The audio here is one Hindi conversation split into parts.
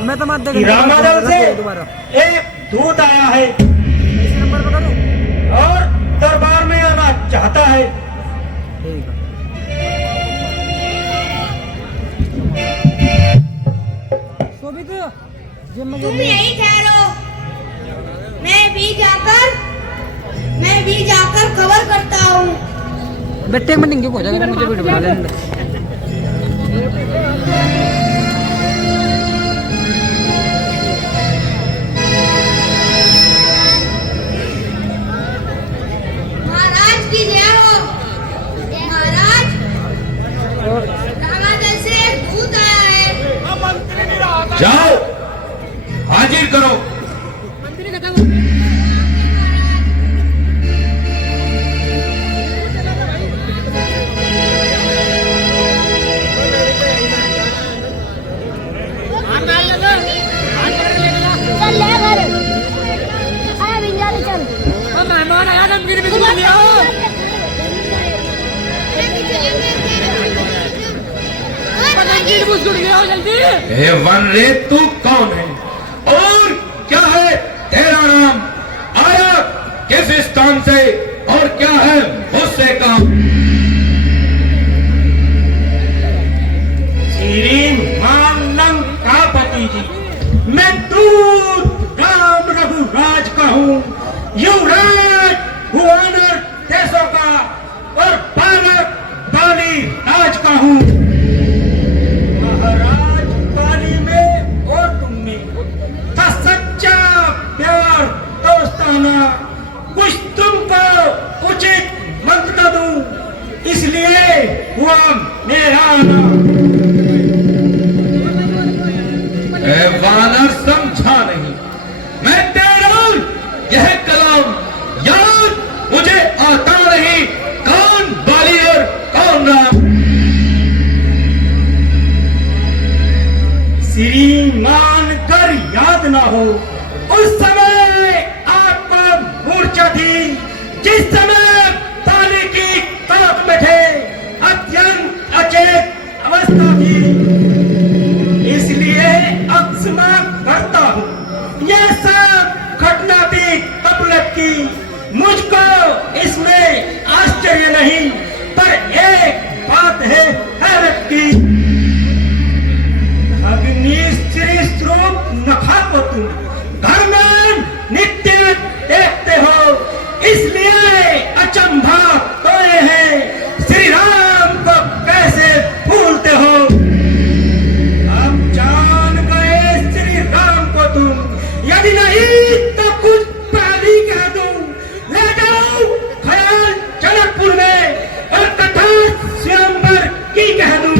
मैं तो मत कि रामादल से एक दूत आया है नंबर पर करो और दरबार में आना चाहता है। ठीक है। शोभित तुम यही ठहरो, मैं भी जाकर खबर करता हूँ। बेटे में लिंक हो जाएगा, मुझे वीडियो बना लेने। महाराज की जय हो। महाराज, रामादल से एक दूत आया है। जाओ हाजिर करो। हे वन रे, तू कौन है और क्या है तेरा नाम? आया किस स्थान से और क्या है मुझसे काम? श्रीमान लंकापति जी, मैं दूत राम रघुराज का हूँ, युवराज भुवनर देशों का और बालक बाली राज का हूँ। महाराज बाली में और तुम में था सच्चा प्यार दोस्ताना, कुछ तुमको उचित मंत्र दूं, इसलिए हुआ मेरा आना। वानर समझा नहीं, मैं तेरा यह कलाम याद मुझे आता नहीं, कौन बाली और कौन राम? श्रीमान कर याद ना हो, उस समय आपका मूर्छा थी, जिस समय ताली की ताक में थे, अत्यंत अचेत अवस्था थी, इसलिए अक्षमा करता हूँ। यह सब घटना थी तबलत की, मुझको इसमें आश्चर्य नहीं, पर एक बात है हैरत की। अग्निश्री स्वरूप नखा को तुम घर में नित्य देखते हो, इसलिए अचंभा तोड़े हैं, श्री राम को कैसे भूलते हो? अब जान गए श्री राम को तुम, यदि नहीं तो कुछ पहली कह दूं, ले जाओ खयाल जनकपुर में और कथा स्वयंवर की कह दूं।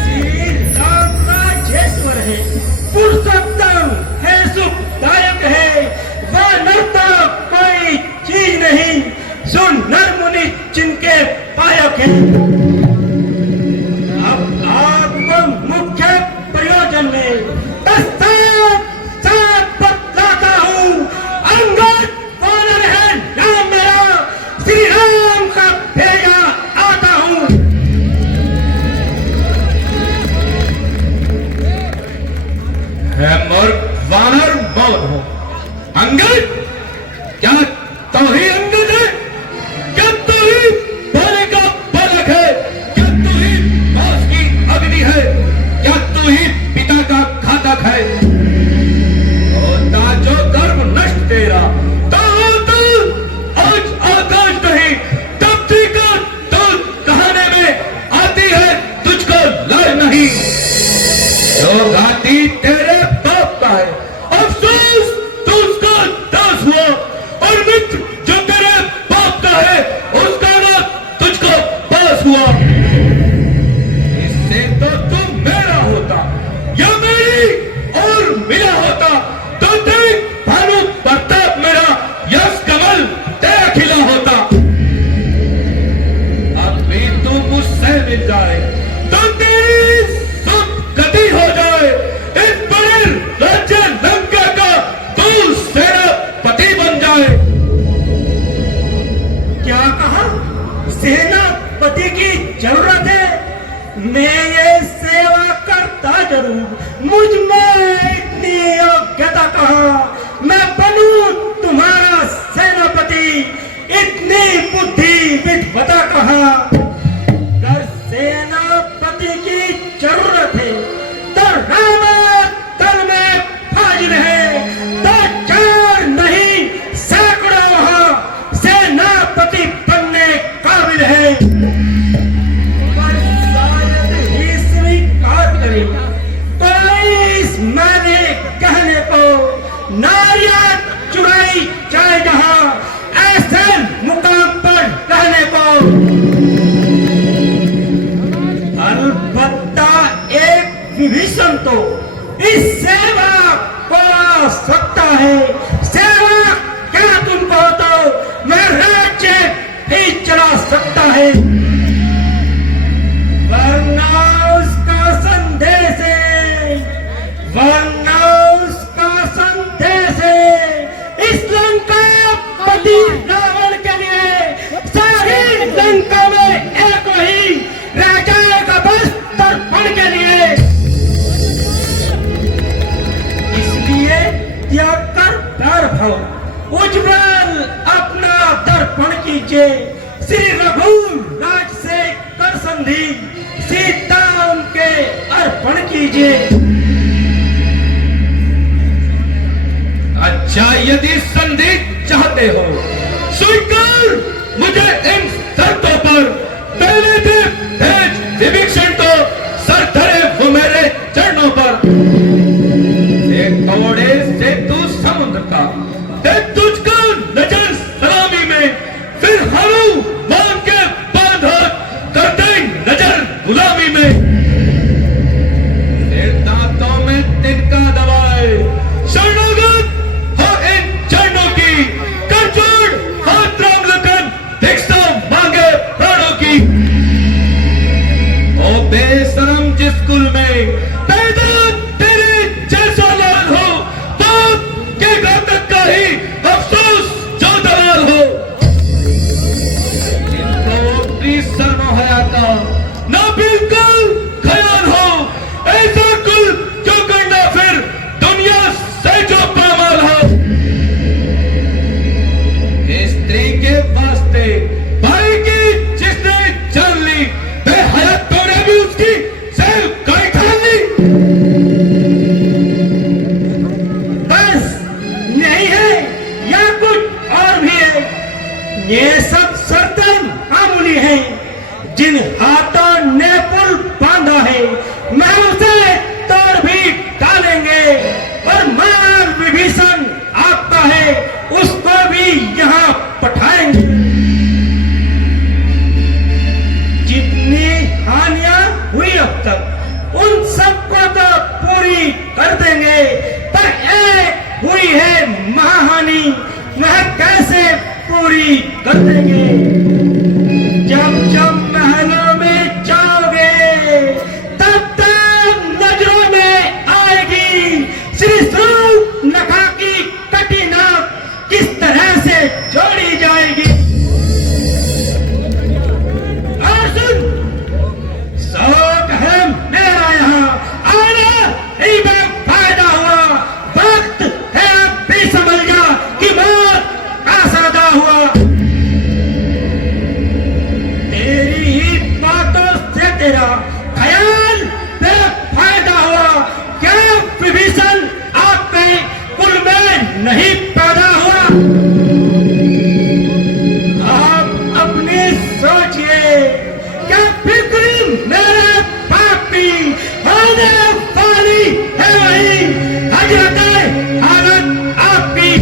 श्री राम राजेश्वर है, पुरुषोत्तम है, सुखदायक है, वह नरता कोई चीज नहीं, जो नर मुनि जिनके पायक है। अब आपको मुख्य प्रयोजन में बतलाता हूँ। अंगद वानर है नाम मेरा, श्री राम का भेजा आता हूँ। है मूर्ख वानर मौन हो। अंगद, क्या तो ही अंगद है? क्या तो ही भोले का बालक है? क्या तू ही मौत की अग्नि है? क्या तू ही पिता का घातक है? होता जो कर्म नष्ट तेरा, तो आज आकाश नहीं, तप्ती का दूध कहने में आती है, तुझको लय नहीं। जो घाती तेरे बाप का है, अफसोस तू उसका दास हुआ, और मित्र जो तेरे बाप का है, उसका ना तुझको पास हुआ। इससे तो तू मेरा होता या मेरी और मिला होता, तो देख भानु प्रताप मेरा यश कमल तेरा खिला होता। अब भी तू मुझसे मिल जाए तो तेरी सब गति हो जाए, इस बड़े राज्य लंका का तू सेनापति बन जाए। क्या कहा? सेनापति की जरूरत है? मैं ये सेवा करता करता जरूर, मुझ में इतनी योग्यता कहाँ, मैं बनूं तुम्हारा सेनापति, इतनी बुद्धि विद्वता कहाँ। अगर सेनापति की जरूरत है तो रावत दल में हाजिर है, तो चार नहीं सैकड़ों वहां सेनापति बनने काबिल है। पर शायद ही स्वीकार करे तो इस मैंने कहने को, नारियां चुराई जाए जहां, ऐसे मुकाम पर रहने को। अलबत्ता एक विभीषण तो इस सेवा को आ सकता है। सेवा क्या तुमको तो मैं राज्य भी चला सकता है, वरना उसका संदेश है, वरना उसका संदेश है इस लंका पति रावण के लिए सारी लंका में एक ही राजा का बस तर्पण के लिए। इसलिए त्याग कर प्यार भाव उज्जवल अपना दर्पण कीजिए, श्री रघुराज से कर संधि सीता उनके अर्पण कीजिए। अच्छा, यदि संधि चाहते हो स्वीकार मुझे इन शर्तों पर। पहले दे भेज विभीषण को, सर धरे वो मेरे चरणों पर। एक तोड़े से तू समुद्र का, दे तुझको नजर सलामी में, फिर हम मान के बांध कर दे नजर गुलामी में। फिर दांतों में तिनका दबाए, शरणागत हो इन चरणों की, कर जोड़ हाथ राम लखन भिक्षा मांगे प्राणों की। ओ बेशरम जिस कुल में पैदा तेरे जैसा लाल हो, बाप के घातक का ही अफसोस जो दलाल हो। इनको अपनी शर्म हया का ना बिल्कुल ख्याल हो, ऐसा कुल जो करना फिर दुनिया से जो पामाल हो। स्त्री के वास्ते भाई की जिसने जान ली, बेहयात तोड़े भी उसकी सेल कोई ठान ली। बस यही है या कुछ और भी है? ये सब शर्तें मामूली हैं, जिन हाथों ने पुल बांधा है मैं उसे तोड़ भी डालेंगे, और माल विभीषण आपका है उसको भी यहाँ पठाएंगे। जितनी हानियां हुई अब तक उन सबको तो पूरी कर देंगे, पर एक हुई है महाहानि, वह कैसे पूरी कर देंगे? जब जब महलों में जाओगे तब तब नजरों में आएगी श्री स्वरूप नखा की कटी नाक किस तरह से जोड़ी जाएगी। और सुन, शौक है मेरा यहाँ आना ही में फायदा हुआ, वक्त है अब भी समझ जा कि मौत का सौदा हुआ। तेरी ही बातों से तेरा ख्याल बेफायदा हुआ, क्या विभीषण आप पे कुल में नहीं पैदा हुआ? आप अपनी सोचिए, क्या फिक्र मेरे पापी होने वाली है वही हजरत हालत आपकी।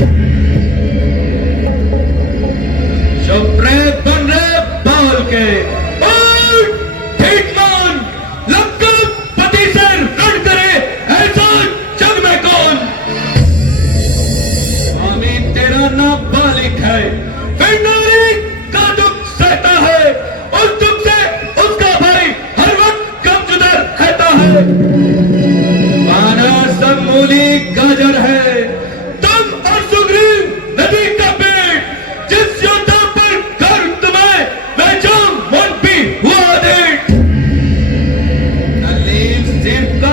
चुप रहे बन रहे बोल के, और हिटमैन लंका पति से रण करे ऐसा जग में कौन? स्वामी तेरा नाम बालिक है, फिर नारी का दुख सहता है, और तुमसे उसका भाई हर वक्त कमजुदर रहता है। पाना सब मूली गाजर है, तुम और सुग्रीव नदी का पेड़, जिस योद्धा पर कर तुम्हें मैं जाऊं मन भी हुआ दे। नलीन सिर का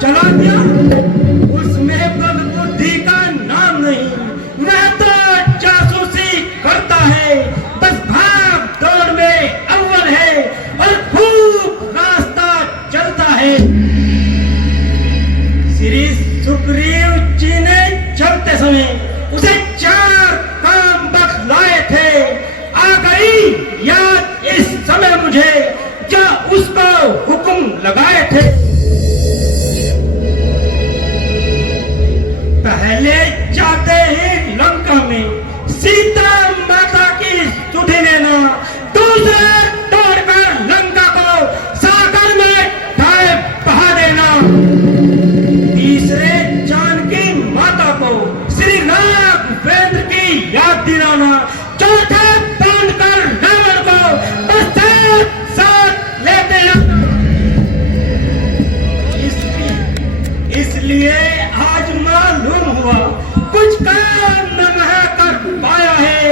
जला दिया, उसमें बल बुद्धि का नाम नहीं। वह तो जासूसी करता है, बस भाग दौड़ में अव्वल है और खूब रास्ता चलता है। श्री सुग्रीव जी ने चलते समय उसे 4 काम बतलाए थे। आ गई याद इस समय मुझे, जो उसको हुक्म लगाए थे। पहले जाते ही लंका में सीता माता की स्तुति लेना, दूसरा तोड़कर लंका को सागर में बहा देना, तीसरे जानकी माता को श्री राघवेंद्र की याद दिलाना, चौथे बांधकर रावण को साथ लेते जाना। इसलिए आज मालूम हुआ कुछ काम न कर पाया है,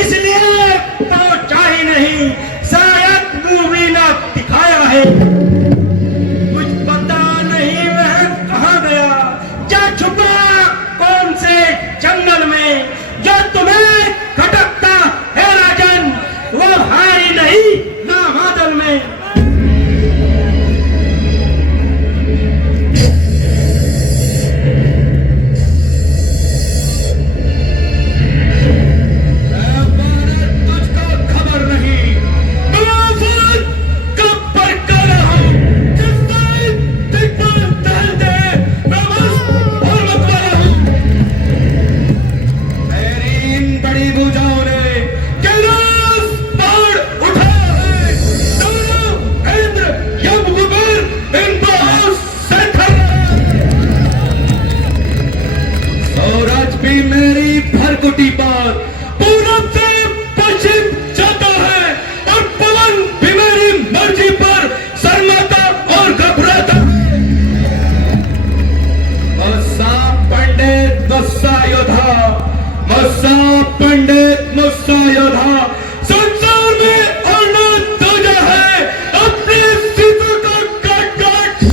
इसलिए पहुंचा ही नहीं, शायद मुंह भी न दिखाया है। कुछ पता नहीं वह कहाँ गया, जा छुपा कौन से जंगल में, जो तुम्हें खटकता है राजन, वो हारी नहीं ना बादल में। मेरी भरकुटी पर पूरब से पश्चिम जाता है और पवन भी मेरी मर्जी पर शर्माता और घबराता है। मस्सा पंडित मस्सा योद्धा, मस्सा पंडित मस्सा योद्धा, संसार में अनंत दूजा है, अपने सीता का काट काट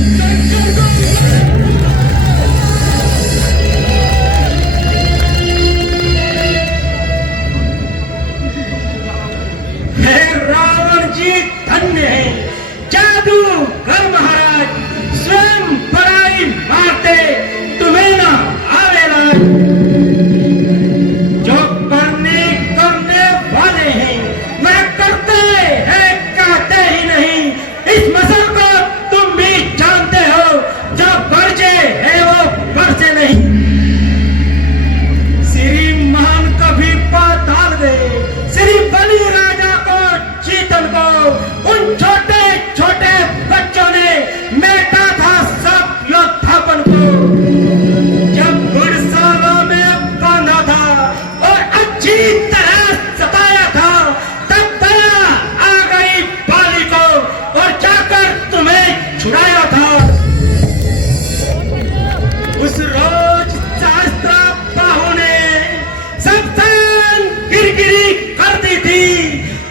रावण जी धन्य है, जादूगर महाराज स्वयं पराई मारते तुम्हें ना आवेला। जो करने वाले हैं वह करते हैं, कहते ही नहीं। इस मसल को तुम भी जानते हो, जो गरजे है वो गरजे नहीं। श्रीमान कभी पाताल गए, श्री बलि राजा को चीतन को उन छोटे छोटे बच्चों ने मेटा था सब योद्धापन को। जब घुड़सालों में बांधा था और अच्छी तरह सताया था, तब दया आ गई बाली को और जाकर तुम्हें छुड़ाया था। उस रोज शास्त्रा बाहु ने सबसे गिरगिरी कर दी थी।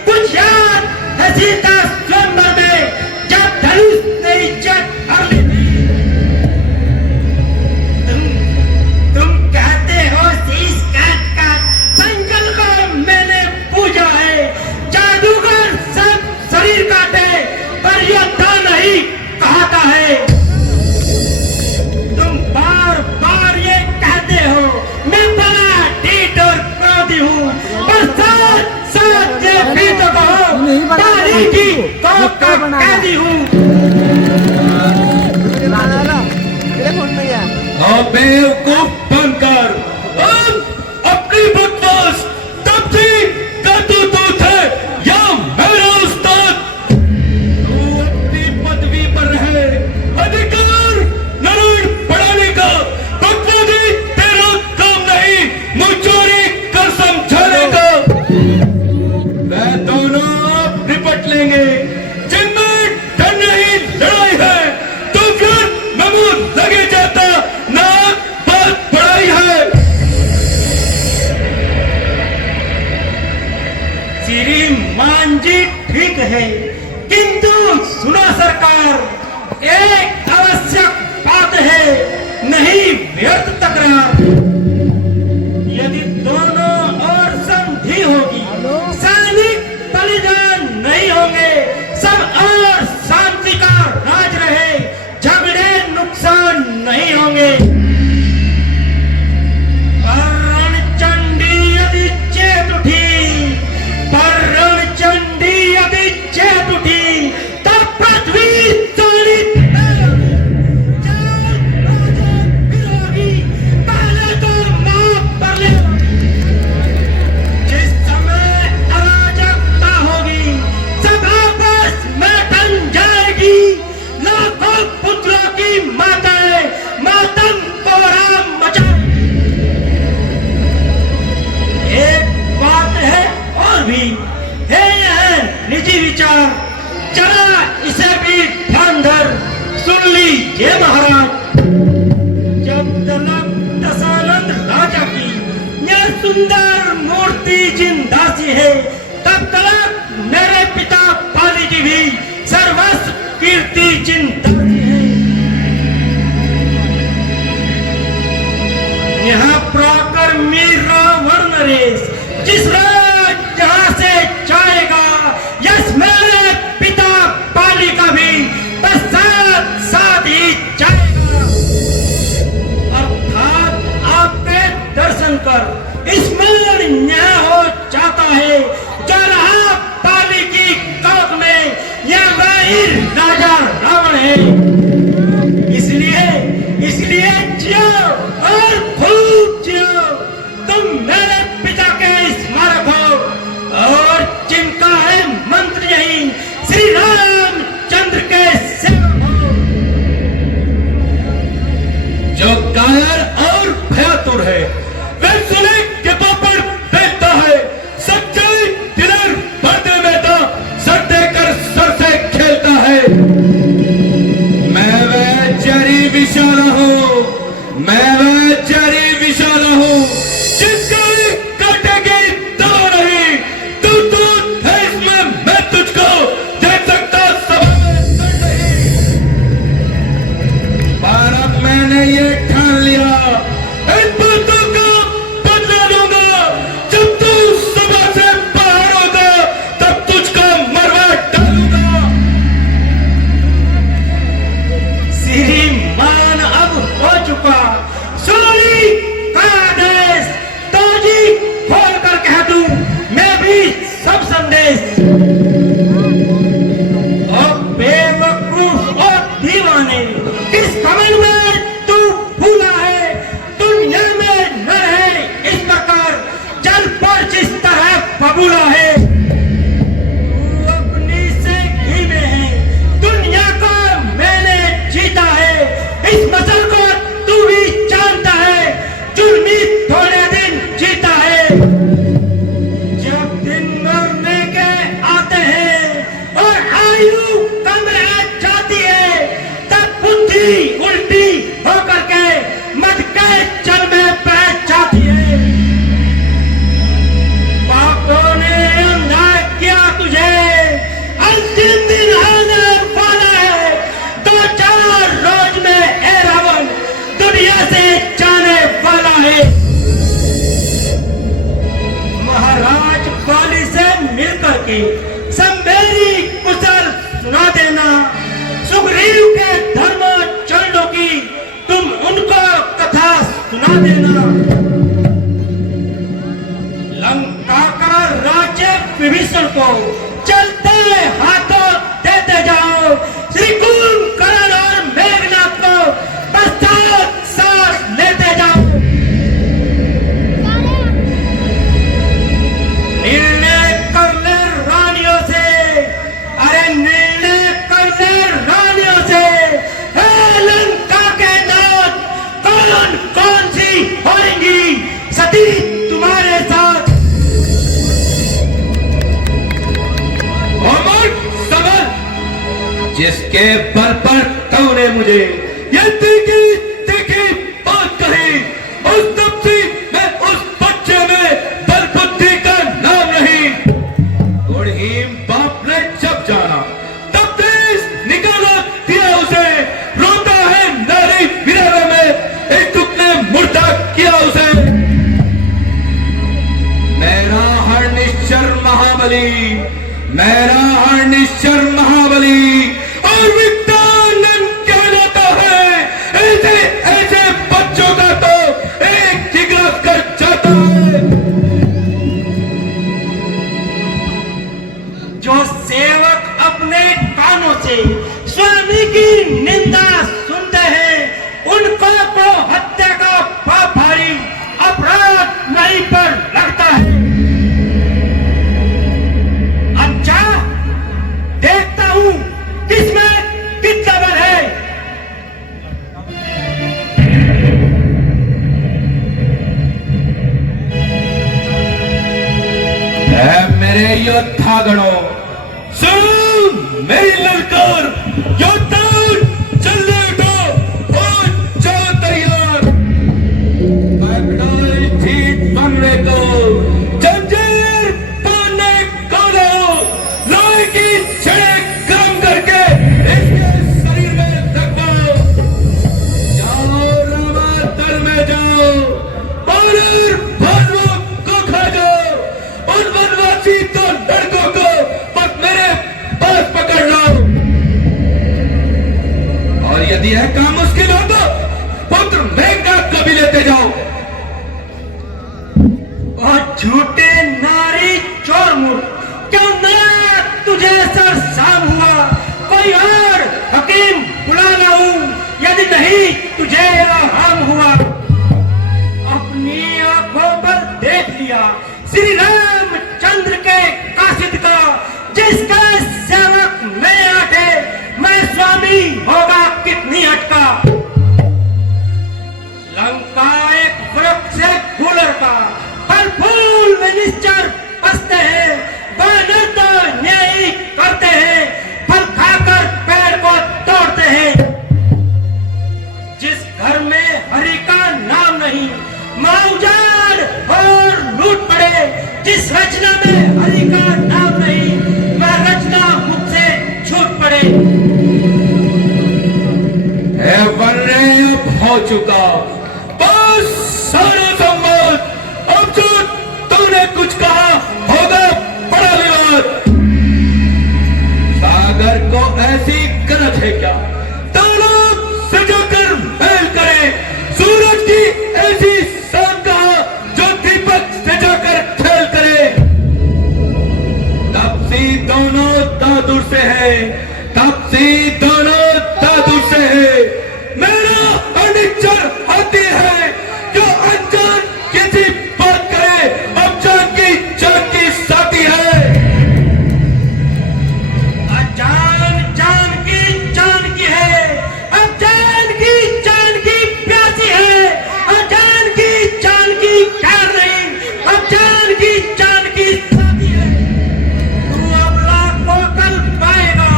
कुछ याद है सीता स्वयंवर में, जब धनुष ने इज्जत हर ली थी। तुम कहते हो शीश काट काट संकल को मैंने पूजा है, जादूगर सब शरीर काटे पर योद्धा नहीं कहता है। तुम बार बार ये कहते हो मैं बड़ा ढीठ और क्रोधी हूँ, पर साथ साथ ये भी तो कहो तारीखी तो कैदी हूँ। बेवकूफ बनकर अपनी बकवास तब से करतूत है या मेरा उस्ताद। तू अपनी पदवी पर रहे, अधिकार नारायण बढ़ाने का, बकवादी तेरा काम नहीं, मुझोरी कर समझाने का। वह दोनों आप निपट लेंगे, जिनमें डर नहीं लड़ाई है, तो फिर महमूद लगे जाता ना बात बढ़ाई है। श्रीमान जी ठीक है, किंतु सुना सरकार, एक आवश्यक बात व्यर्थ तकरार। यदि दोनों ओर संधि होगी, सैनिक बलिदान नहीं होंगे, सब और शांति का राज रहे, झगड़े नुकसान नहीं होंगे। रणचंडी यदि चेत उठी, पर रणचंडी यदि चेत उठी, तब पृथ्वी सारी पहले तो माफ कर ले। जिस समय अराजकता होगी, सब आपस में बन जाएगी, लाखों पुत्रों की माताएं मातम कोहरा मचा। एक बात है और भी है, यह निजी विचार, जरा इसे भी ध्यान धर सुन लीजिए महाराज। जब तलक दशानंद राजा की यह सुंदर मूर्ति जिंदा सी है, तब तलक मेरे पिता पाली की भी सर्वस्व कीर्ति जिंदा सी है। यहाँ पराक्रमी रावण नरेश जिस राज जहां से जाएगा, यस मेरे पिता पाली का भी बस साथ साथ ही जाएगा। अर्थात आपके दर्शन कर स्मरण न्याय हो जाता है, जो रहा पाली की कौक में यह वही राजा रावण है। इसलिए जियो और खूब जियो, तुम मेरे पिता के स्मारक हो, और जिनका है मंत्र यही श्री रामचंद्र के सेवक हो। जो कायर और भयातुर है, वह सुने के पर देखता है, सच्चाई दिलर पर्दे में तो सर देकर सर से खेलता है। मैं वह जरी विशाला हूँ, मैं वह जरी विशाला हूँ, जिसका काटेगी तो नहीं, तू है इसमें, मैं तुझको देख सकता सभा में नहीं। पर अब मैंने ये ठान लिया, इन बातों का बदला लूंगा। जब तू सभा से बाहर होगा, तब तुझको मरवा डालूंगा। श्रीमान अब हो चुका, सोनी का आदेश तो जी खोल कर कह दूं, मैं भी सब संदेश। और बेवकूफ और दीवाने, किस कमल में तू भूला है, दुनिया में न रहे इस प्रकार जल पर जिस तरह बबूला है। तू अपनी से घी में है, दुनिया को मैंने जीता है, इस मसल को तू भी जानता है, जुर्मी थोड़े दिन जीता है। जब दिन मरने के आते हैं और आयु कम रह जाती है, तब बुद्धि उल्टी होकर के मद के जल में बैठ जाती है। पापों ने अन्याय किया तुझे, अंतिम दिन आने वाला है, 2-4 रोज में ए रावण दुनिया से जाने वाला है। महाराज बाली से मिलकर के सब मेरी कुशल सुना देना, सुग्रीव के धर्म चरणों की तुम उनको कथा सुना देना। लंका का राज्य विभीषण को चलते हाथों देते जाओ, श्री कुंभकर्ण और मेघनाथ को पश्चात साथ लेते जाओ। निर्णय कर ले रानियों से, अरे निर्णय कर ले रानियों से, हे लंका के नाथ, कौन कौन सी होंगी सती तुम्हारे साथ। जिसके बल पर तूने मुझे ये तीखी तीखी बात कही, उस तपसी में उस बच्चे में बल बुद्धि का नाम नहीं। गुणहीन बाप ने जब जाना, तब तेज निकाला दिया उसे, रोता है नारी विरह में, एक दुख ने महाबली, मेरा हरनिश्चर महाबली और विद्यानंद कहलाता है। ऐसे ऐसे बच्चों का तो एक जिगरस कर जाता है। जो सेवक अपने कानों से स्वामी की निंदा सुनते हैं, उनको तो हत्या का पाप भारी अपराध नहीं पर लगता है। अच्छा, देखता हूं किसमें कितना बल है। मेरे योद्धागणों, सुनो मेरी ललकार, योद्धा चलने उठो और जाओ तैयार। मैकडॉनल्ड जीत बनने को जंजीर बांधने को लो, लोहे की छड़ें गर्म करके इसके शरीर में रखो। जाओ रामातल में जाओ और भालुओं को खा जाओ। उन वनवासी तो लड़कों को बस मेरे पास पकड़ लो, और यदि यह काम मुश्किल हो तो पुत्र मेघनाद को भी लेते जाओ। और झूठे नारी चोर मूर्ख, क्यों ना तुझे सर साम हुआ? कोई और हकीम बुला लाऊं, यदि नहीं तुझे इल्हाम हुआ। अपनी आंखों पर देख लिया श्री रामचंद्र के कासिद का, जिसका सेवक मैं आके मैं स्वामी होगा कितनी हटका। लंका एक वृक्ष से फूलर का, फल फूल में निश्चर बसते हैं। बानर तो न्याय करते हैं, फल खाकर पेड़ को तोड़ते हैं। जिस घर में हरि का नाम नहीं, माउजाड़ और लूट पड़े। जिस रचना में हरि का नाम नहीं, वह रचना मुख से छूट पड़े। वन रे अब हो चुका, बस सारा संवाद। अब जो तूने कुछ कहा होगा बड़ा विवाद। सागर को ऐसी गरज है क्या, तालाब सजाकर महल करे। सूरज की ऐसी शान कहा, जो दीपक सजाकर खेल करे। तपसी दोनों दादुर से है, तपसी दोनों दादुर से है। मेरा फर्नीचर हाथी है, जो अनजान किसी बात करे, अब जान की साथी है। जान की है, अब जान की प्यासी है। अजान की खैर नहीं, अब जान की साथी है। तू अब लाखों कल पाएगा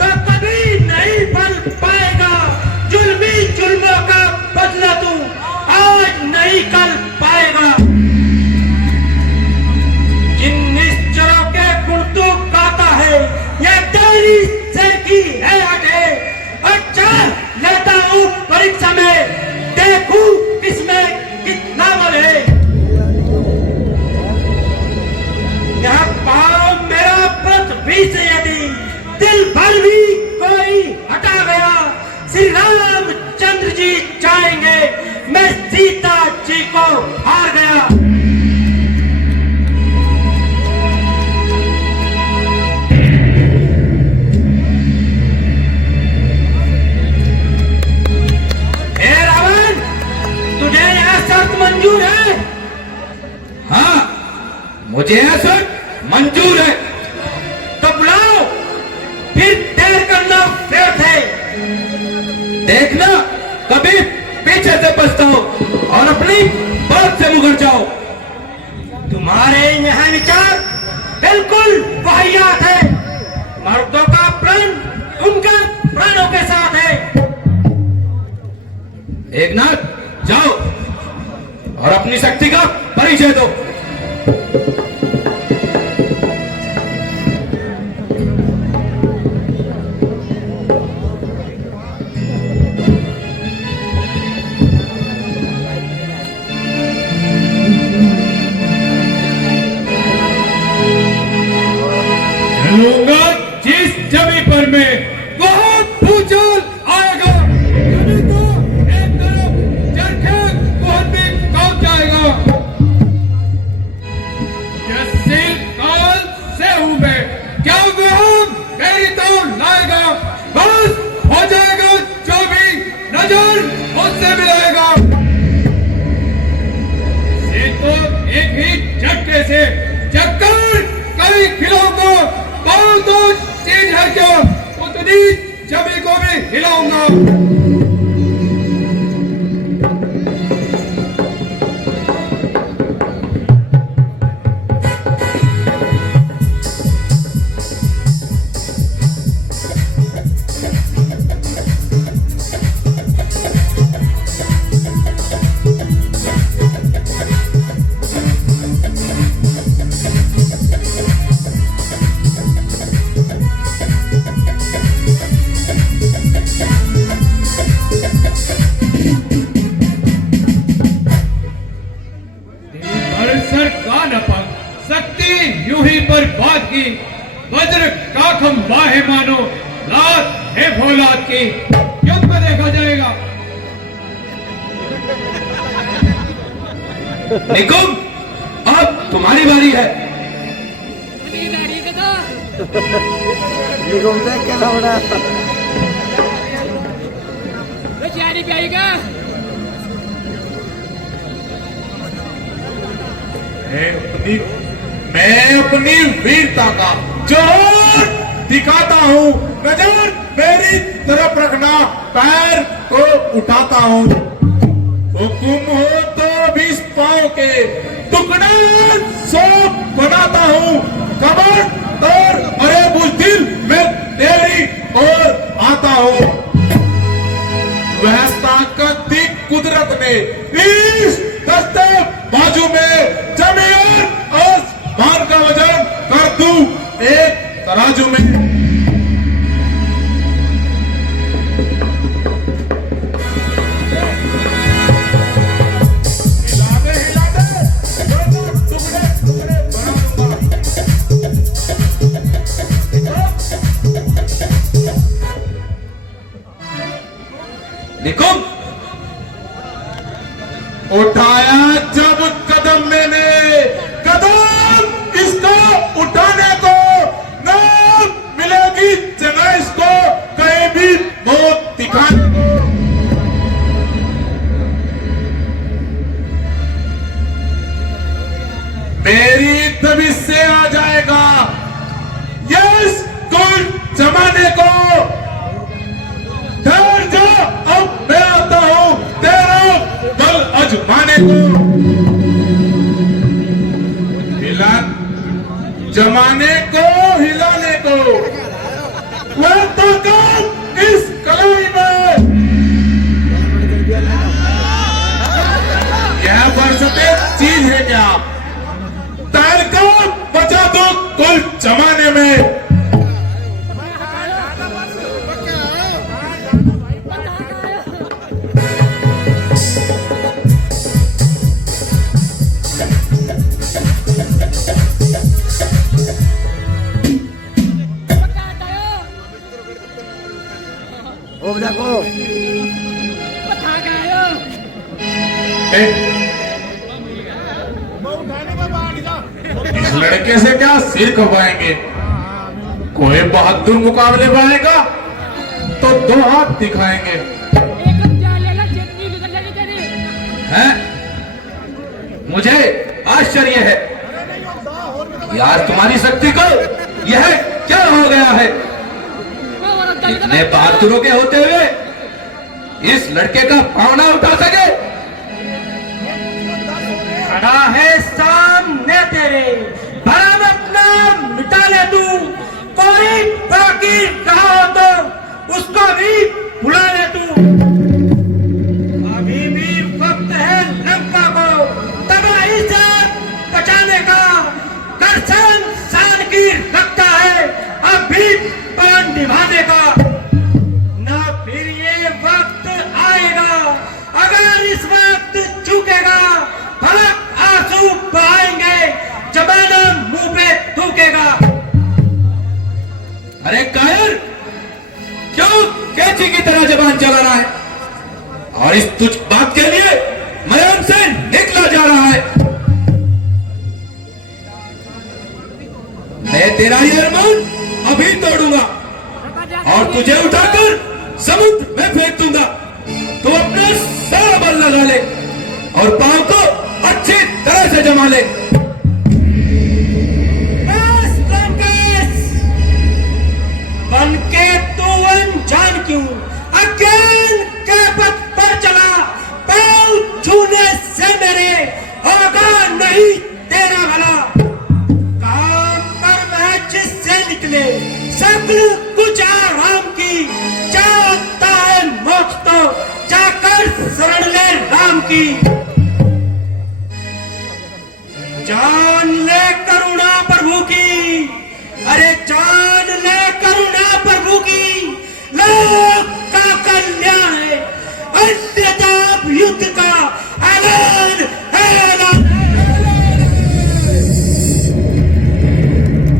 तो कभी नहीं बल पाएगा। जुल्मों का बदला तू आज नहीं कल पाएगा। जिन निश्चरों के गुण तू गाता है, यह तेरी से की है आगे। अच्छा, लेता हूँ परीक्षा में, देखूं किसमें कितना बल है। यह पाँव मेरा पृथ्वी से यदि दिल भर भी कोई हटा गया, श्री रामचंद्र जी चाहेंगे मैं सीता जी को हार गया। हे रावण, तुझे यह शर्त मंजूर है? हाँ, मुझे यह शर्त मंजूर है। तो बुलाओ, फिर देर करना व्यर्थ है। देखना कभी पीछे से पछताओ और अपनी बात से मुकर जाओ। तुम्हारे यह विचार बिल्कुल वाहियात है। मर्दों का प्राण उनके प्राणों के साथ है। एकनाथ, जाओ और अपनी शक्ति का परिचय दो। चलूंगा जिस जमी पर मैं, वहां भूचाल आएगा। नहीं तो एक तरफ चरखे बहुत भी काट जाएगा। जैसे काल से हूं मैं, क्या वहां मेरी तो लाएगा। बस हो जाएगा जो भी नजर उससे मिलाएगा। से तो एक ही झटके से चक्कर कई खिलाओ को तो चीज है क्या, उतनी जमी को भी हिलाऊंगा। शक्ति यूं ही पर बात की, वज्र का खम बाहे मानो, लात है फौलाद की। युद्ध में देखा जाएगा। निकुम, अब तुम्हारी बारी है। निकुम से क्या बड़ा मैं अपनी वीरता का जोर दिखाता हूँ। नजर मेरी तरफ रखना, पैर को उठाता हूँ। हुकुम हो तो 20 पांव के टुकड़े 100 बनाता हूँ। कमर तोड़ अरे बुज़दिल मैं तेरी ओर आता हूँ। वह ताकत दी कुदरत ने इस दस्ते बाजू में जमीन आसमान का वजन कर दूं एक तराजू में। हिला दे टुकड़े टुकड़े बना दूंगा। देखो उठाया जब कदम मैंने, कदम इसको उठाने को न मिलेगी जगह इसको कहीं भी मौत दिखाने को। मेरी तभी से आ जाएगा यस कुल जमाने को। ठहर जा, अब मैं आता हूं तेरा बल अजमाने को। हिला जमाने को हिलाने को, वह ताकत इस कलाई में। यह बरसते चीज है क्या, तैर कर बचा दो कुल जमाने में। इस लड़के से क्या सिर खपाएंगे। कोई बहादुर मुकाबले में आएगा तो 2 हाथ दिखाएंगे। हैं? मुझे आश्चर्य है कि आज तुम्हारी शक्ति को यह क्या हो गया है। इतने बहादुरों के होते हुए इस लड़के का पाँव ना उठा सके। खड़ा है सामने तेरे, भयानक नाम मिटा ले तू। कोई बाकी कहा हो तो उसको भी बुला ले तू। अभी भी वक्त है लंका को तबाही से बचाने का। करसन सान की रखता है अब भी पान निभाने का। ना फिर ये वक्त आएगा अगर इस वक्त चूकेगा। फलक आंसू बहाएंगे, जमाना मुंह पे थूकेगा। चला रहा है, और इस तुच्छ बात के लिए मैं हमसे निकला जा रहा है। मैं तेरा ये अरमान अभी तोड़ूंगा और तुझे उठाकर समुद्र में फेंक दूंगा। तू अपना सारा बल लगा ले और पांव को अच्छी तरह से जमा ले। बस लंकेश, बन के तू अनजान क्यों अज्ञान के पथ पर चला। पांव छूने से मेरे होगा नहीं तेरा भला। काम पर वह जिससे निकले सब कुछ आराम की। चाहता है मोक्ष तो जाकर शरण ले राम की। जान ले करुणा प्रभु की, अरे जान ले करुणा प्रभु की। लोक का कल्याण है अन्यथा युद्ध का ऐलान